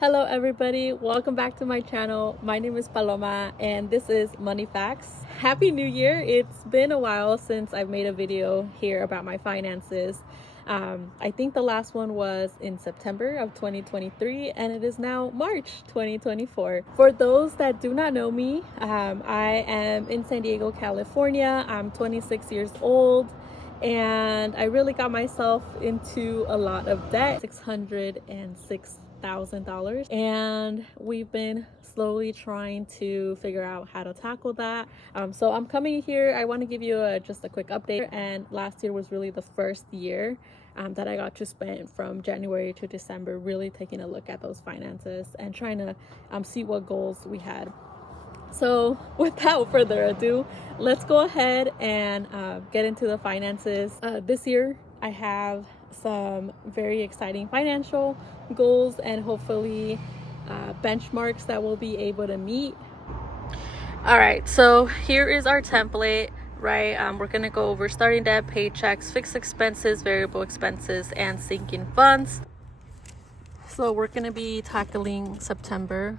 Hello everybody, welcome back to my channel. My name is Paloma and this is Money Facts. Happy New Year! It's been a while since I've made a video here about my finances. I think the last one was in September of 2023 and it is now March 2024. For those that do not know me, I am in San Diego, California. I'm 26 years old and I really got myself into a lot of debt, $606,000, and we've been slowly trying to figure out how to tackle that. So I'm coming here. I want to give you just a quick update. And last year was really the first year that I got to spend from January to December, really taking a look at those finances and trying to see what goals we had. So without further ado, let's go ahead and get into the finances. This year I have some very exciting financial goals and hopefully benchmarks that we'll be able to meet. All right, so here is our template, right? We're gonna go over starting debt, paychecks, fixed expenses, variable expenses, and sinking funds. So we're gonna be tackling September,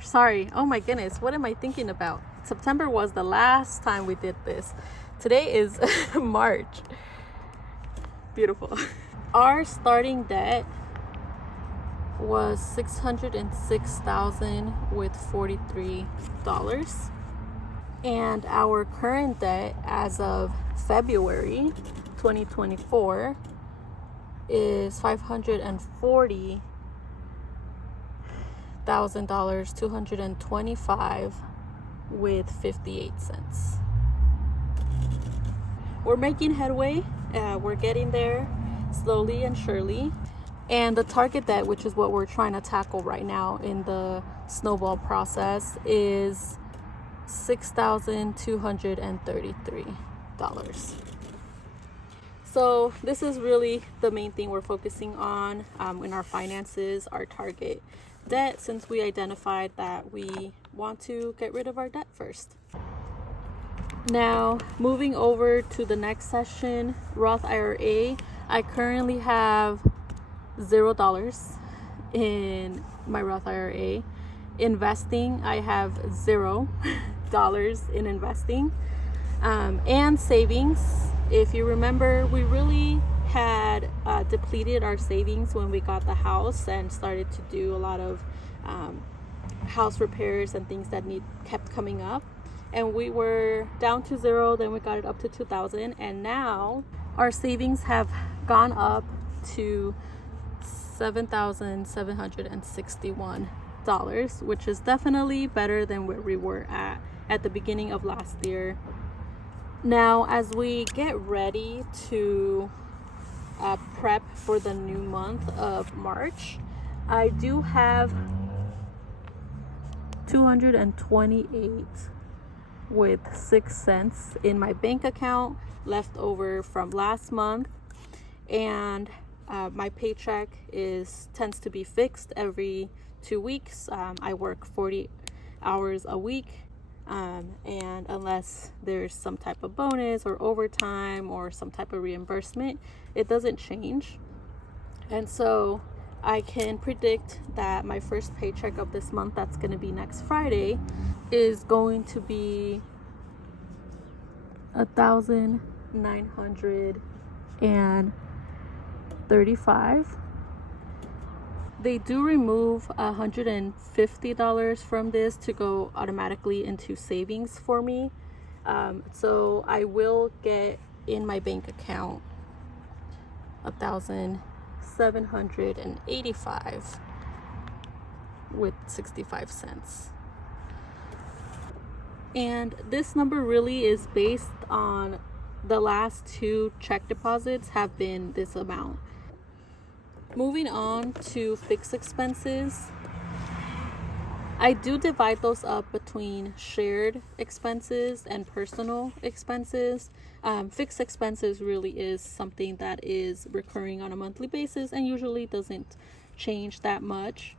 sorry. Oh my goodness, what am I thinking about? September was the last time we did this. Today is March. Beautiful. Our starting debt was $606,000 with $43. And our current debt as of February 2024 is $540,000, $225 with 58 cents. We're making headway. We're getting there slowly and surely. And the target debt, which is what we're trying to tackle right now in the snowball process, is $6,233. So this is really the main thing we're focusing on in our finances, our target debt, since we identified that we want to get rid of our debt first. Now, moving over to the next session, Roth IRA. I currently have $0 in my Roth IRA. Investing, I have $0 in investing. And savings, if you remember, we really had depleted our savings when we got the house and started to do a lot of house repairs and things that kept coming up, and we were down to $0. Then we got it up to $2,000, and now our savings have gone up to $7,761, which is definitely better than where we were at the beginning of last year. Now, as we get ready to prep for the new month of March, I do have $228 with 6 cents in my bank account left over from last month, and my paycheck tends to be fixed every 2 weeks. I work 40 hours a week. And unless there's some type of bonus or overtime or some type of reimbursement, it doesn't change. And so I can predict that my first paycheck of this month, that's going to be next Friday, is going to be $1,935. They do remove $150 from this to go automatically into savings for me. So I will get in my bank account $1,785 with 65 cents. And this number really is based on the last 2 check deposits have been this amount. Moving on to fixed expenses, I do divide those up between shared expenses and personal expenses. Fixed expenses really is something that is recurring on a monthly basis and usually doesn't change that much.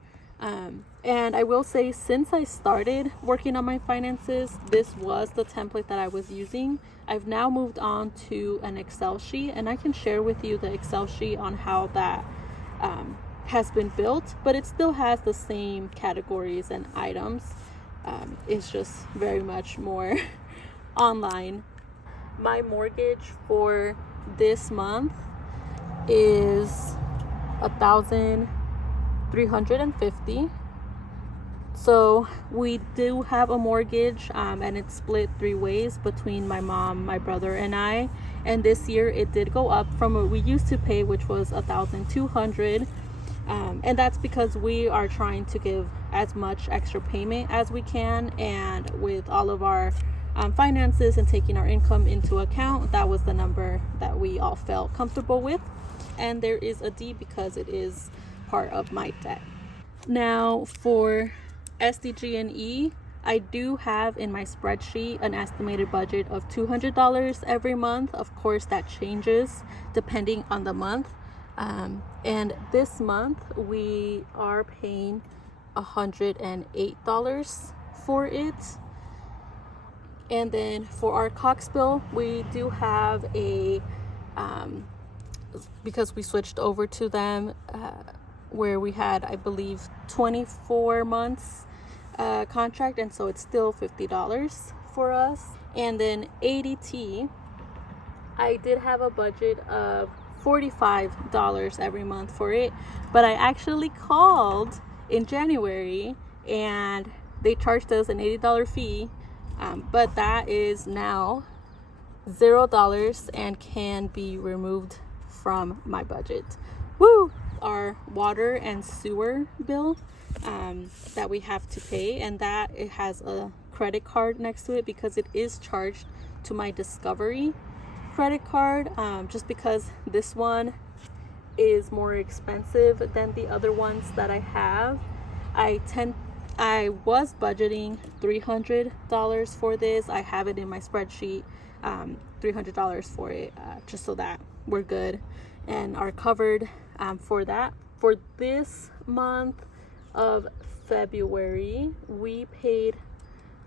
And I will say, since I started working on my finances, this was the template that I was using. I've now moved on to an Excel sheet, and I can share with you the Excel sheet on how that has been built, but it still has the same categories and items. It's just very much more online. My mortgage for this month is $1,350. So we do have a mortgage, and it's split 3 ways between my mom, my brother, and I. And this year it did go up from what we used to pay, which was $1,200. And that's because we are trying to give as much extra payment as we can, and with all of our finances and taking our income into account, that was the number that we all felt comfortable with. And there is a D because it is part of my debt. Now for SDG&E, I do have in my spreadsheet an estimated budget of $200 every month. Of course, that changes depending on the month. And this month we are paying $108 for it. And then for our Cox bill, we do have a because we switched over to them, where we had, I believe, 24 months contract, and so it's still $50 for us. And then ADT, I did have a budget of $45 every month for it, but I actually called in January and they charged us an $80 fee, but that is now $0 and can be removed from my budget. Woo! Our water and sewer bill that we have to pay, and that it has a credit card next to it because it is charged to my Discovery credit card, just because this one is more expensive than the other ones that I have. I was budgeting $300 for this. I have it in my spreadsheet, $300 for it, just so that we're good and are covered for that. For this month of February, we paid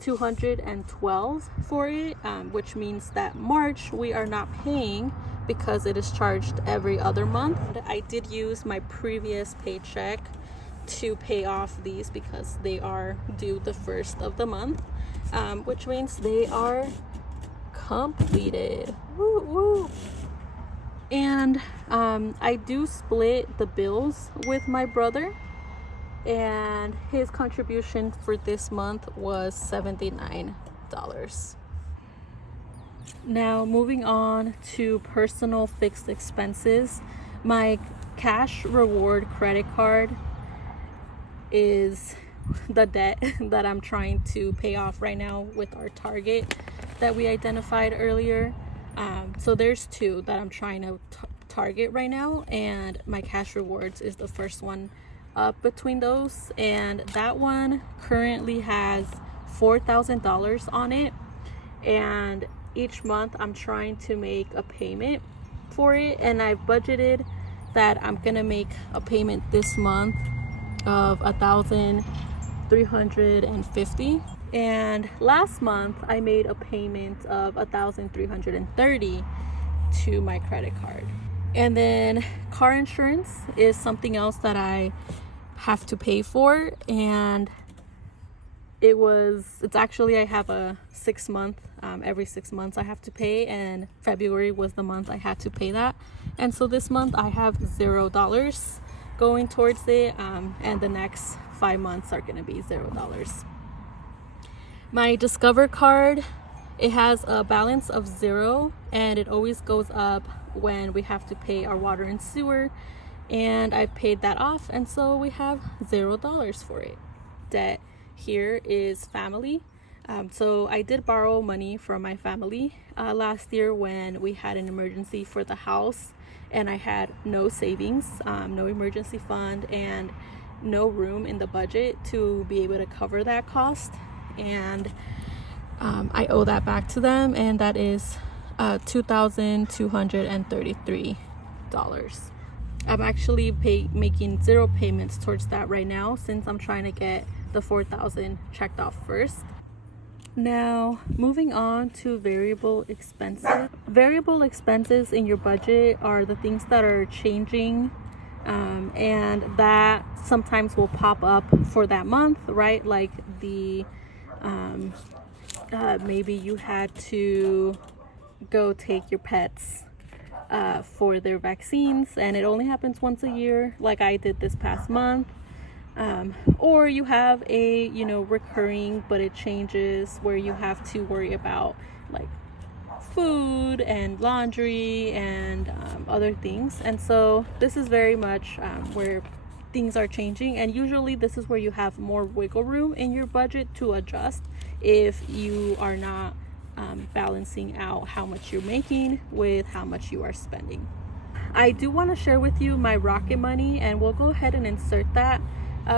$212 for it, which means that March we are not paying because it is charged every other month. I did use my previous paycheck to pay off these because they are due the first of the month, which means they are completed. Woo woo. And I do split the bills with my brother, and his contribution for this month was $79. Now moving on to personal fixed expenses, my cash reward credit card is the debt that I'm trying to pay off right now with our target that we identified earlier. So there's 2 that I'm trying to target right now, and my cash rewards is the first one up between those, and that one currently has $4,000 on it, and each month I'm trying to make a payment for it, and I've budgeted that I'm gonna make a payment this month of $1,350, and last month I made a payment of $1,330 to my credit card. And then car insurance is something else that I have to pay for, and it's actually, I have a 6-month, every 6 months I have to pay, and February was the month I had to pay that, and so this month I have $0 going towards it, and the next 5 months are going to be $0. My Discover card, it has a balance of 0, and it always goes up when we have to pay our water and sewer, and I paid that off, and so we have $0 for it. Debt here is family. So I did borrow money from my family last year when we had an emergency for the house, and I had no savings, no emergency fund, and no room in the budget to be able to cover that cost, and I owe that back to them, and that is $2,233. I'm actually making 0 payments towards that right now, since I'm trying to get the $4,000 checked off first. Now, moving on to variable expenses. Variable expenses in your budget are the things that are changing, and that sometimes will pop up for that month, right? Like the maybe you had to go take your pets for their vaccines, and it only happens once a year, like I did this past month. Or you have a recurring, but it changes, where you have to worry about like food and laundry and other things. And so this is very much where things are changing, and usually this is where you have more wiggle room in your budget to adjust if you are not balancing out how much you're making with how much you are spending. I do want to share with you my Rocket Money, and we'll go ahead and insert that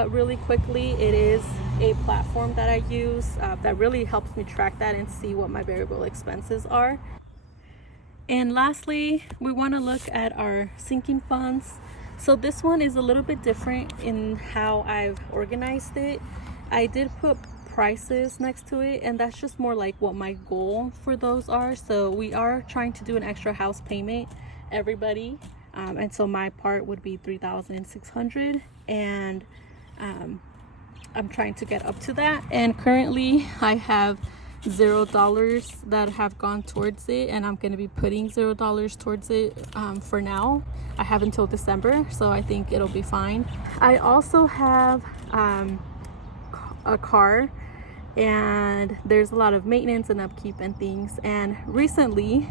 really quickly. It is a platform that I use that really helps me track that and see what my variable expenses are. And lastly, we want to look at our sinking funds. So this one is a little bit different in how I've organized it. I did put prices next to it, and that's just more like what my goal for those are. So we are trying to do an extra house payment, everybody, and so my part would be $3,600, and I'm trying to get up to that. And currently I have $0 that have gone towards it, and I'm going to be putting $0 towards it for now. I have until December, so I think it'll be fine. I also have a car, and there's a lot of maintenance and upkeep and things. And recently,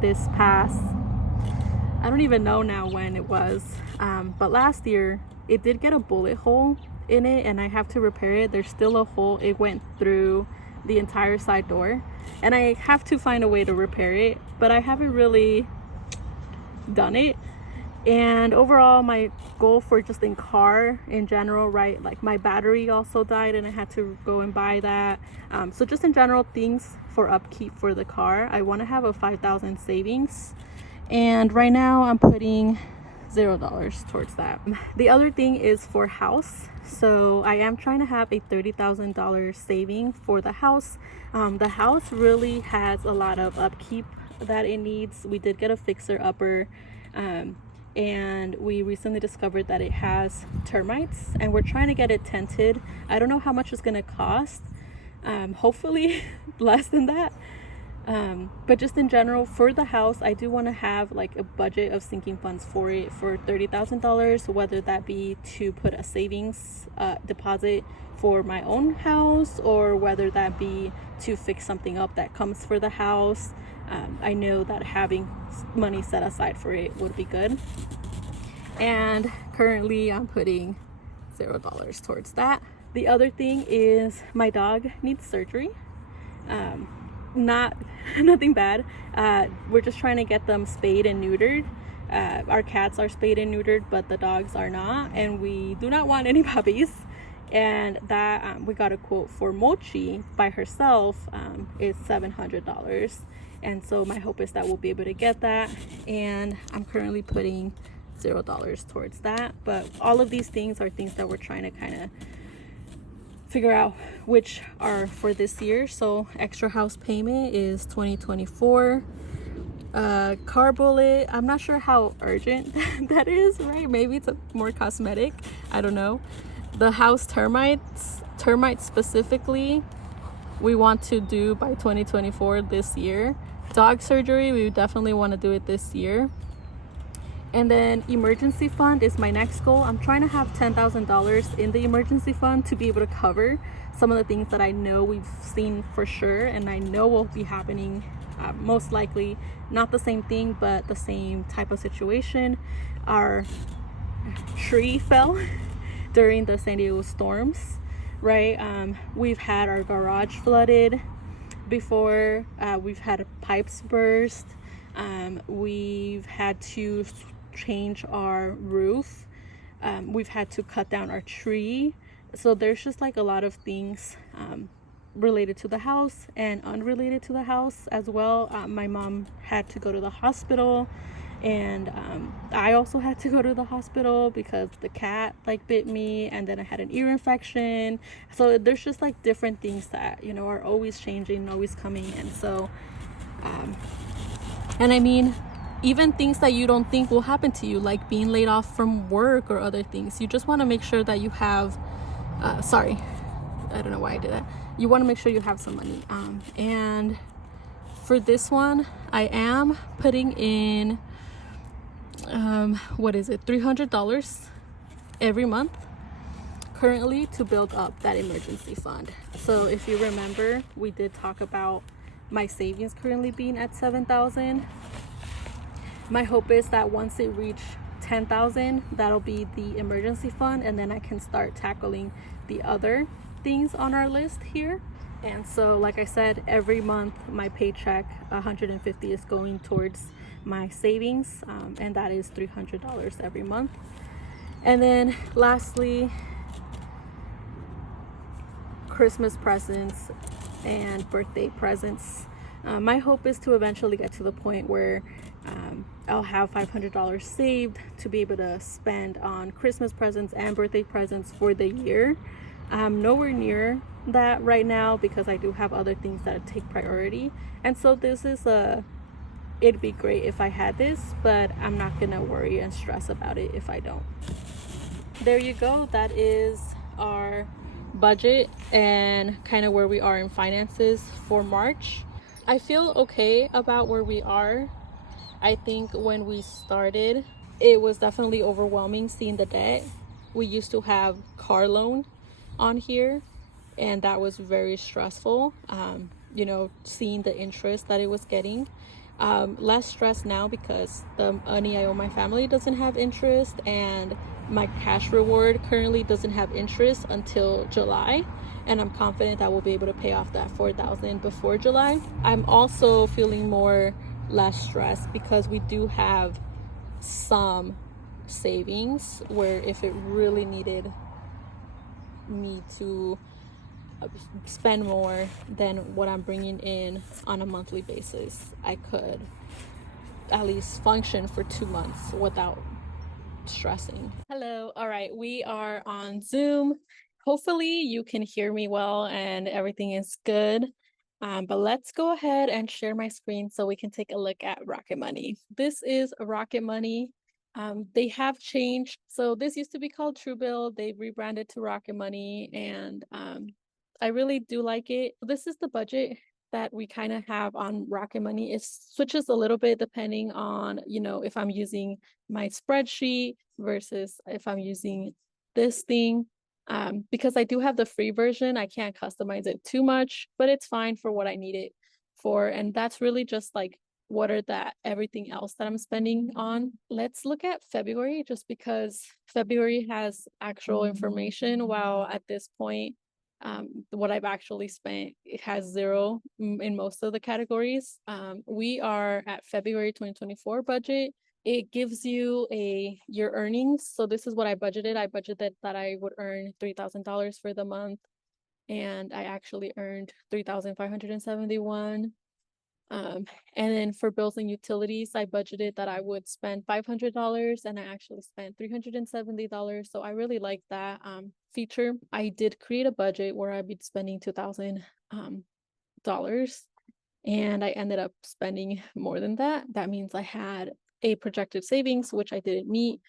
this past, I don't even know now when it was, but last year it did get a bullet hole in it, and I have to repair it. There's still a hole. It went through the entire side door, and I have to find a way to repair it, but I haven't really done it. And overall, my goal for just in car in general, right, like my battery also died and I had to go and buy that. So just in general, things for upkeep for the car, I want to have a $5,000 savings, and right now I'm putting $0 towards that. The other thing is for house. So I am trying to have a $30,000 saving for the house. The house really has a lot of upkeep that it needs. We did get a fixer upper, and we recently discovered that it has termites, and we're trying to get it tented. I don't know how much it's going to cost. Hopefully less than that. But just in general for the house, I do want to have like a budget of sinking funds for it for $30,000, whether that be to put a savings deposit for my own house, or whether that be to fix something up that comes for the house. I know that having money set aside for it would be good, and currently I'm putting $0 towards that. The other thing is my dog needs surgery. Nothing bad. We're just trying to get them spayed and neutered. Our cats are spayed and neutered, but the dogs are not, and we do not want any puppies. And that we got a quote for Mochi by herself is $700, and so my hope is that we'll be able to get that, and I'm currently putting $0 towards that. But all of these things are things that we're trying to kind of figure out which are for this year. So extra house payment is 2024. Car bullet, I'm not sure how urgent that is, right? Maybe it's more cosmetic, I don't know. The house termites specifically, we want to do by 2024 this year. Dog surgery, we definitely want to do it this year. And then emergency fund is my next goal. I'm trying to have $10,000 in the emergency fund to be able to cover some of the things that I know we've seen for sure, and I know will be happening, most likely not the same thing, but the same type of situation. Our tree fell during the San Diego storms, right? We've had our garage flooded before. We've had pipes burst. We've had to change our roof. We've had to cut down our tree. So there's just like a lot of things related to the house and unrelated to the house as well. My mom had to go to the hospital, And I also had to go to the hospital because the cat like bit me, and then I had an ear infection. So there's just like different things that, you know, are always changing, always coming. And so and I mean, even things that you don't think will happen to you, like being laid off from work or other things, you just want to make sure that you have sorry, I don't know why I did that. You want to make sure you have some money. And for this one, I am putting in what is it, $300 every month currently to build up that emergency fund. So if you remember, we did talk about my savings currently being at 7,000. My hope is that once it reach 10,000, that'll be the emergency fund, and then I can start tackling the other things on our list here. And so, like I said, every month my paycheck, 150, is going towards my savings, and that is $300 every month. And then lastly, Christmas presents and birthday presents. My hope is to eventually get to the point where I'll have $500 saved to be able to spend on Christmas presents and birthday presents for the year. I'm nowhere near that right now because I do have other things that take priority. And so this is it'd be great if I had this, but I'm not gonna worry and stress about it if I don't. There you go. That is our budget and kind of where we are in finances for March. I feel okay about where we are. I think when we started, it was definitely overwhelming seeing the debt. We used to have car loan on here, and that was very stressful. You know, seeing the interest that it was getting. Less stress now because the money I owe my family doesn't have interest, and my cash reward currently doesn't have interest until July, and I'm confident that we'll be able to pay off that 4,000 before July. I'm also feeling less stressed because we do have some savings where if it really needed me to spend more than what I'm bringing in on a monthly basis, I could at least function for 2 months without stressing. Hello. All right, we are on Zoom. Hopefully you can hear me well and everything is good. But let's go ahead and share my screen so we can take a look at Rocket Money. This is Rocket Money. They have changed. So this used to be called Truebill. They've rebranded to Rocket Money, and I really do like it. This is the budget that we kind of have on Rocket Money. It switches a little bit depending on, you know, if I'm using my spreadsheet versus if I'm using this thing. Because I do have the free version, I can't customize it too much, but it's fine for what I need it for. And that's really just like what are everything else that I'm spending on. Let's look at February just because February has actual information, while at this point, what I've actually spent, it has zero in most of the categories. We are at February 2024 budget. It gives you your earnings. So this is what I budgeted. I budgeted that I would earn $3,000 for the month, and I actually earned 3,571. And then for bills and utilities, I budgeted that I would spend $500, and I actually spent $370. So I really like that feature. I did create a budget where I'd be spending $2,000, and I ended up spending more than that. That means I had a projected savings, which I didn't meet.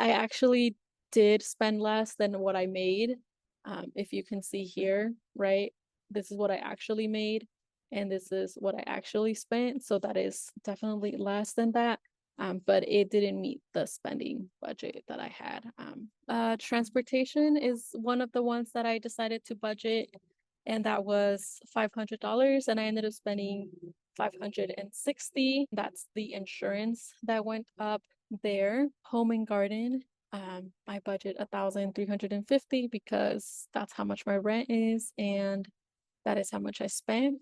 I actually did spend less than what I made. If you can see here, right? This is what I actually made, and this is what I actually spent. So that is definitely less than that. But it didn't meet the spending budget that I had. Transportation is one of the ones that I decided to budget, and that was $500, and I ended up spending $560. That's the insurance that went up there. Home and garden, I budget $1,350 because that's how much my rent is, and that is how much I spent.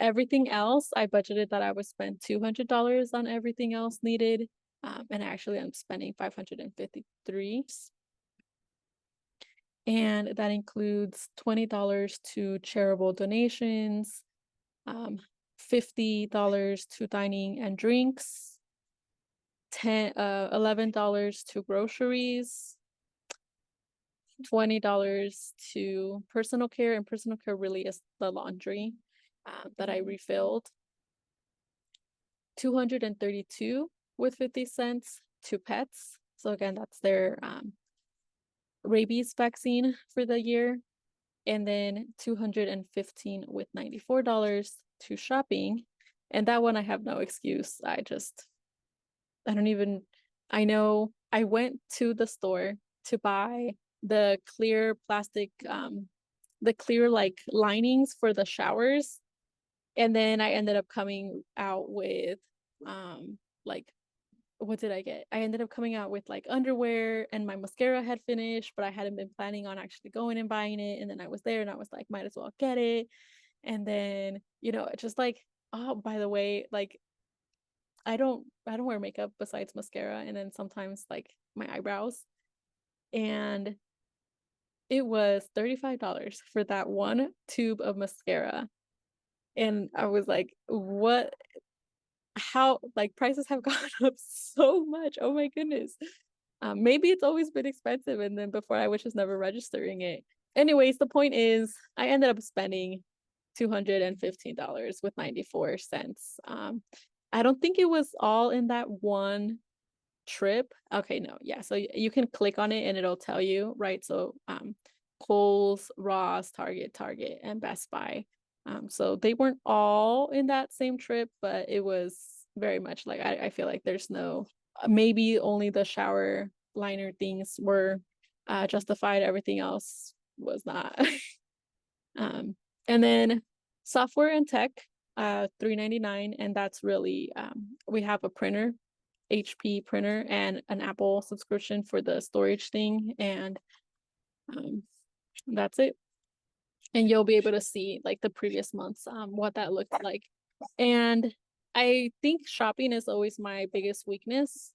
Everything else, I budgeted that I would spend $200 on everything else needed, and actually I'm spending $553. And that includes $20 to charitable donations, $50 to dining and drinks, $11 to groceries, $20 to personal care, and personal care really is the laundry that I refilled. 232 with 50 cents to pets. So again, that's their rabies vaccine for the year. And then 215 with $94 to shopping. And that one I have no excuse. I know I went to the store to buy the clear plastic, the clear like linings for the showers. And then I ended up coming out with like, what did I get? I ended up coming out with like underwear, and my mascara had finished, but I hadn't been planning on actually going and buying it. And then I was there and I was like, might as well get it. And then, just like, oh, by the way, like I don't wear makeup besides mascara and then sometimes like my eyebrows. And it was $35 for that one tube of mascara. And I was like, what? How, like, prices have gone up so much. Oh my goodness. Maybe it's always been expensive, and then before I was just never registering it. Anyways, the point is I ended up spending $215 with 94 cents. I don't think it was all in that one trip. Okay, no, yeah. So you can click on it and it'll tell you, right? So Kohl's, Ross, Target, and Best Buy. So they weren't all in that same trip, but it was very much like I feel like there's no, maybe only the shower liner things were justified. Everything else was not. And then software and tech, $3.99, and that's really we have a printer, HP printer, and an Apple subscription for the storage thing, and that's it. And you'll be able to see like the previous months what that looked like. And I think shopping is always my biggest weakness.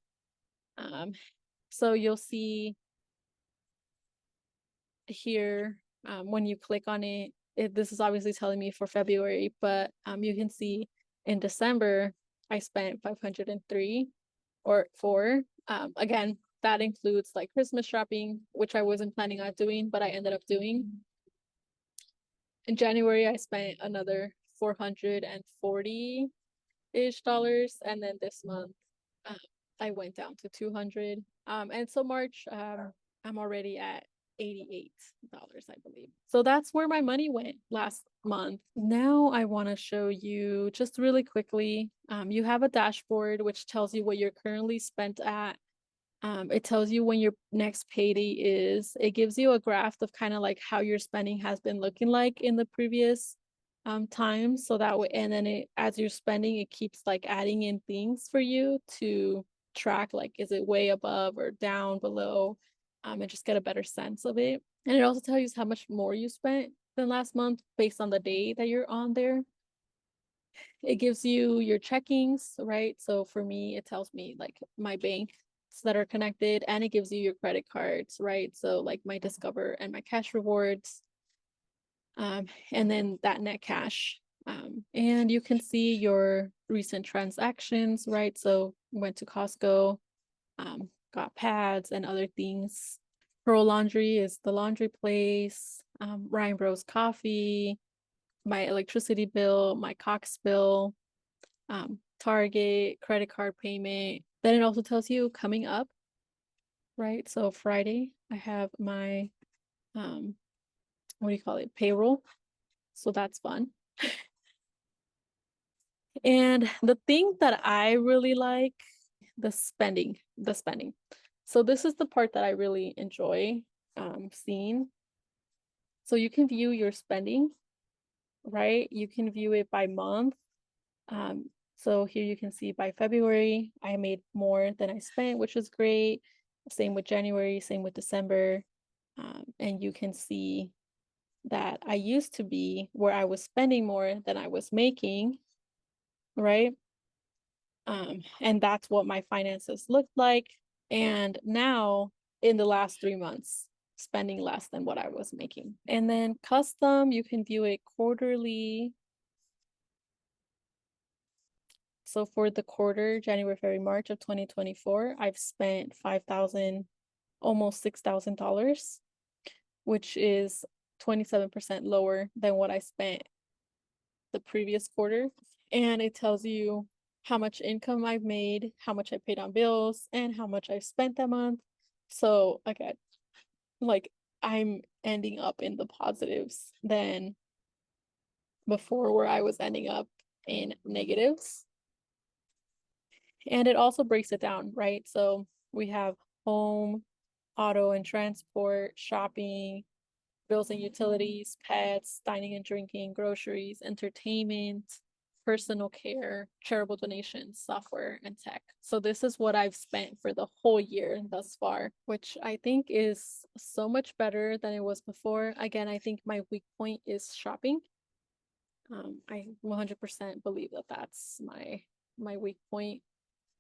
So you'll see here when you click on it, this is obviously telling me for February, but you can see in December I spent 503 or 4. Again, that includes like Christmas shopping, which I wasn't planning on doing, but I ended up doing. In January, I spent another 440-ish dollars, and then this month I went down to 200. And so March, I'm already at $88, I believe. So that's where my money went last month. Now I want to show you just really quickly. You have a dashboard which tells you what you're currently spent at. It tells you when your next payday is. It gives you a graph of kind of like how your spending has been looking like in the previous times. So that way, and then as you're spending, it keeps like adding in things for you to track, like, is it way above or down below, and just get a better sense of it. And it also tells you how much more you spent than last month based on the day that you're on there. It gives you your checkings, right? So for me, it tells me like my bank that are connected, and it gives you your credit cards, right? So like my Discover and my cash rewards, and then that net cash. And you can see your recent transactions, right? So went to Costco, got pads and other things. Pearl Laundry is the laundry place. Ryan Bros Coffee, my electricity bill, my Cox bill, Target, credit card payment. Then it also tells you coming up, right? So Friday, I have my, what do you call it? Payroll. So that's fun. And the thing that I really like, the spending. So this is the part that I really enjoy seeing. So you can view your spending, right? You can view it by month. So here you can see by February, I made more than I spent, which is great. Same with January, same with December. And you can see that I used to be where I was spending more than I was making, right? And that's what my finances looked like. And now in the last 3 months, spending less than what I was making. And then custom, you can view it quarterly. So for the quarter, January, February, March of 2024, I've spent almost $6,000, which is 27% lower than what I spent the previous quarter. And it tells you how much income I've made, how much I paid on bills, and how much I've spent that month. So again, like I'm ending up in the positives than before, where I was ending up in negatives. And it also breaks it down, right? So we have home, auto and transport, shopping, bills and utilities, pets, dining and drinking, groceries, entertainment, personal care, charitable donations, software, and tech. So this is what I've spent for the whole year thus far, which I think is so much better than it was before. Again, I think my weak point is shopping. I 100% believe that that's my weak point.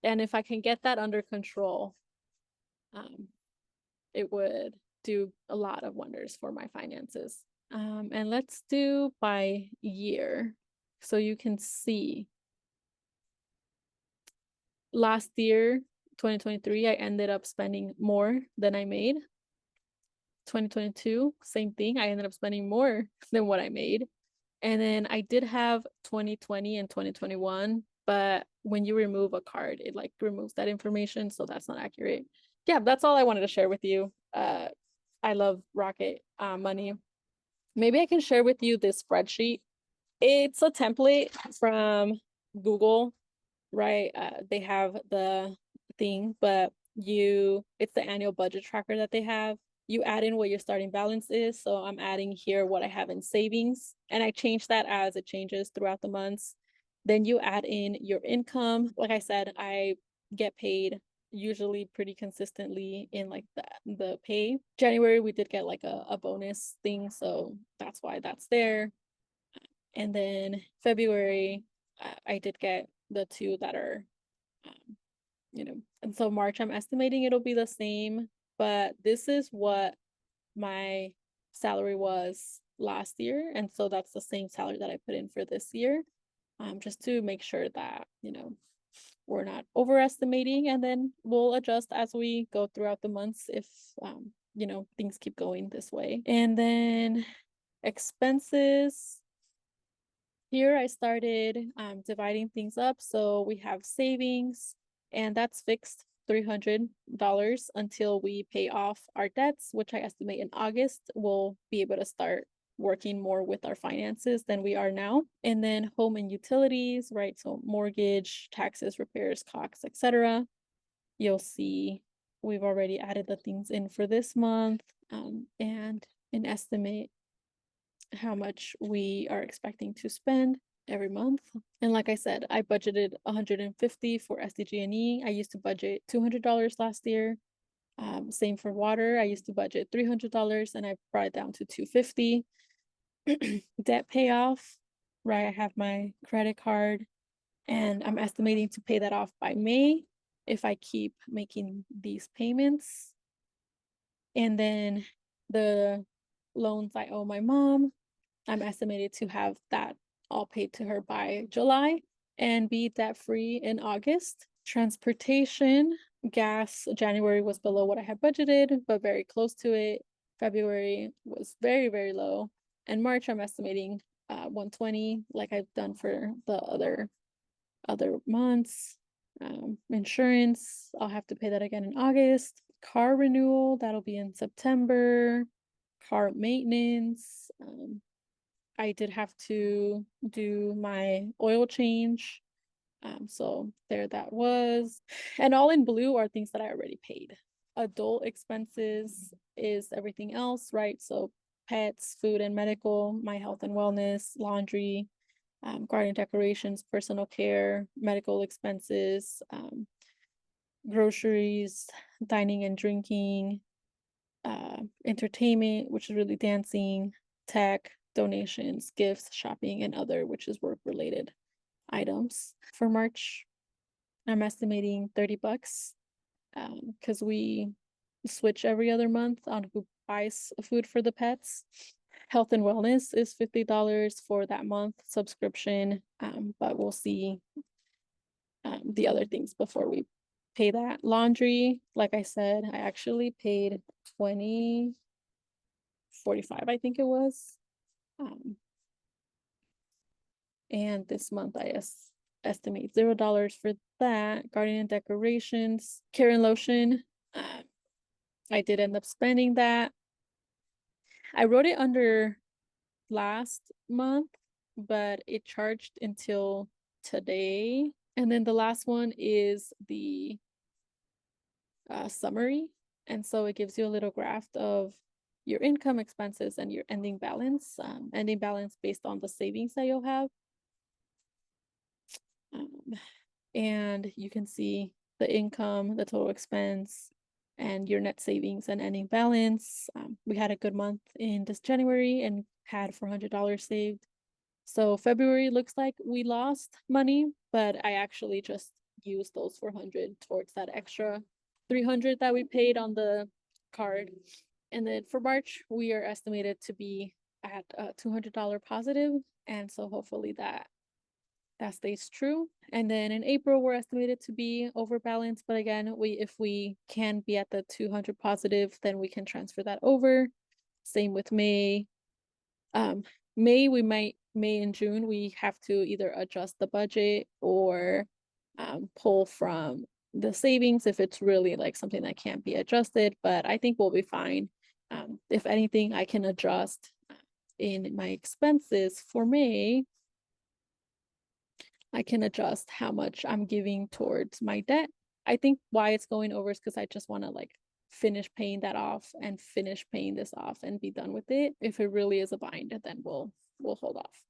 And if I can get that under control, it would do a lot of wonders for my finances. And let's do by year. So you can see last year, 2023, I ended up spending more than I made. 2022, same thing. I ended up spending more than what I made. And then I did have 2020 and 2021, but when you remove a card, it like removes that information. So that's not accurate. Yeah, that's all I wanted to share with you. I love Rocket Money. Maybe I can share with you this spreadsheet. It's a template from Google, right? They have the thing, but it's the annual budget tracker that they have. You add in what your starting balance is. So I'm adding here what I have in savings, and I change that as it changes throughout the months. Then you add in your income. Like I said, I get paid usually pretty consistently in like the pay. January, we did get like a bonus thing, so that's why that's there. And then February, I did get the two that are, and so March, I'm estimating it'll be the same, but this is what my salary was last year. And so that's the same salary that I put in for this year, just to make sure that, we're not overestimating, and then we'll adjust as we go throughout the months if, things keep going this way. And then expenses. Here I started dividing things up. So we have savings, and that's fixed $300 until we pay off our debts, which I estimate in August we'll be able to start working more with our finances than we are now. And then home and utilities, right? So mortgage, taxes, repairs, costs, etc. You'll see we've already added the things in for this month, and an estimate how much we are expecting to spend every month. And like I said, I budgeted $150 for SDG&E. I used to budget $200 last year. Same for water. I used to budget $300 and I brought it down to $250. Debt payoff, right? I have my credit card and I'm estimating to pay that off by May if I keep making these payments. And then the loans I owe my mom, I'm estimated to have that all paid to her by July and be debt free in August. Transportation, gas, January was below what I had budgeted, but very close to it. February was very, very low. And March, I'm estimating 120, like I've done for the other months. Insurance, I'll have to pay that again in August. Car renewal, that'll be in September. Car maintenance, I did have to do my oil change. So there that was. And all in blue are things that I already paid. Adult expenses is everything else, right? So pets, food and medical, my health and wellness, laundry, garden decorations, personal care, medical expenses, groceries, dining and drinking, entertainment, which is really dancing, tech, donations, gifts, shopping, and other, which is work related items. For March, I'm estimating $30 because we switch every other month on who buys food for the pets. Health and wellness is $50 for that month subscription, but we'll see the other things before we pay that. Laundry, like I said, I actually paid 20.45, I think it was. And this month I estimate $0 for that. Garden and decorations, care and lotion. I did end up spending that. I wrote it under last month, but it charged until today. And then the last one is the summary. And so it gives you a little graph of your income, expenses, and your ending balance based on the savings that you'll have. And you can see the income, the total expense, and your net savings and ending balance. We had a good month in this January and had $400 saved. So February looks like we lost money, but I actually just used those 400 towards that extra 300 that we paid on the card. And then for March, we are estimated to be at $200 positive. And so hopefully that stays true. And then in April, we're estimated to be overbalanced. But again, if we can be at the 200 positive, then we can transfer that over. Same with May. May and June, we have to either adjust the budget or pull from the savings if it's really like something that can't be adjusted. But I think we'll be fine. If anything, I can adjust in my expenses for May. I can adjust how much I'm giving towards my debt. I think why it's going over is because I just want to like finish paying that off and finish paying this off and be done with it. If it really is a bind, then we'll hold off.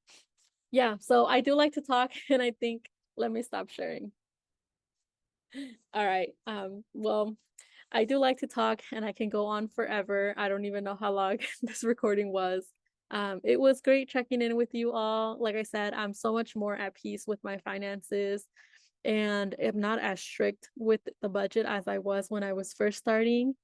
Yeah, so I do like to talk, and I think let me stop sharing. All right. Well, I do like to talk, and I can go on forever. I don't even know how long this recording was. It was great checking in with you all. Like I said, I'm so much more at peace with my finances, and am not as strict with the budget as I was when I was first starting.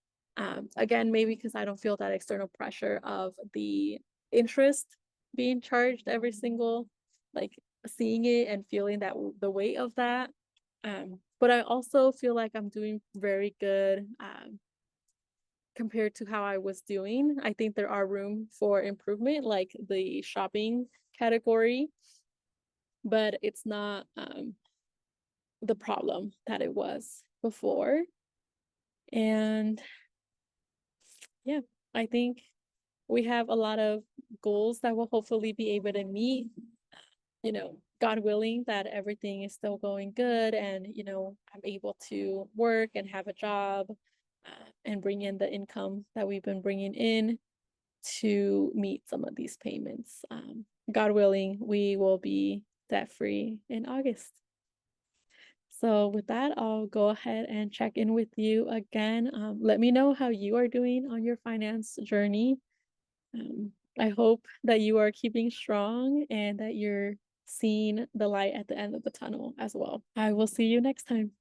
Again, maybe because I don't feel that external pressure of the interest being charged every single, like seeing it and feeling that the weight of that. But I also feel like I'm doing very good compared to how I was doing. I think there are room for improvement, like the shopping category, but it's not the problem that it was before. And yeah, I think we have a lot of goals that we'll hopefully be able to meet, God willing, that everything is still going good and, I'm able to work and have a job and bring in the income that we've been bringing in to meet some of these payments. God willing, we will be debt free in August. So with that, I'll go ahead and check in with you again. Let me know how you are doing on your finance journey. I hope that you are keeping strong and that you're seeing the light at the end of the tunnel as well. I will see you next time.